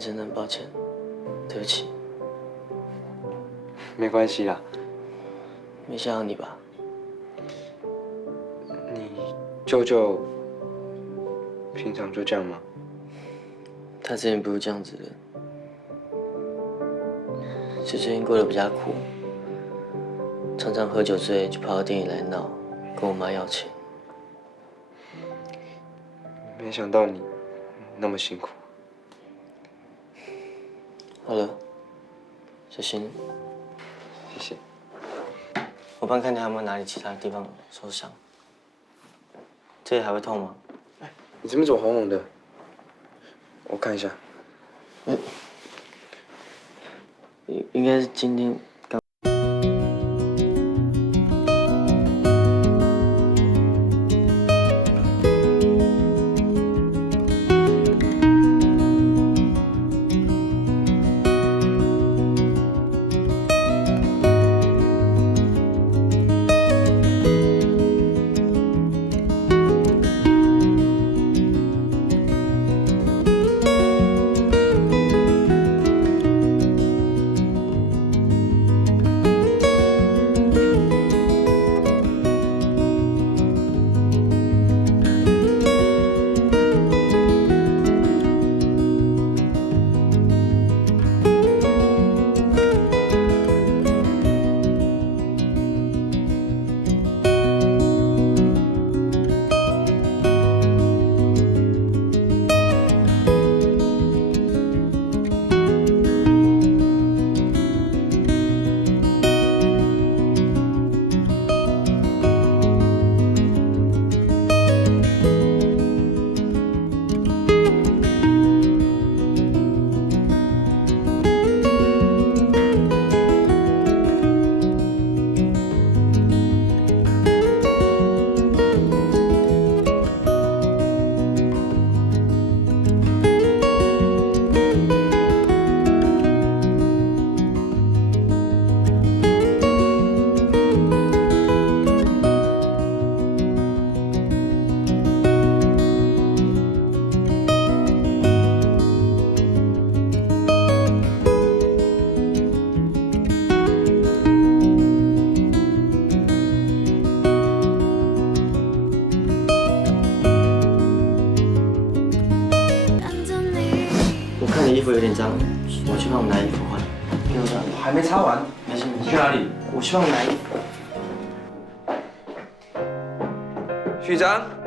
真的很抱歉，对不起。没关系啦。没吓到你吧？你舅舅平常就这样吗？他之前不是这样子的，是最近过得比较苦，常常喝酒醉就跑到店里来闹，跟我妈要钱。没想到你那么辛苦。好了，小心。谢谢。我帮看看有没有哪里其他地方受伤。这里还会痛吗？你这边怎么红红的？我看一下。应该是今天。衣服有点脏，我去帮我拿衣服换。给我拿。还没擦完。没事没事。你去哪里？我去帮我拿衣服。序章。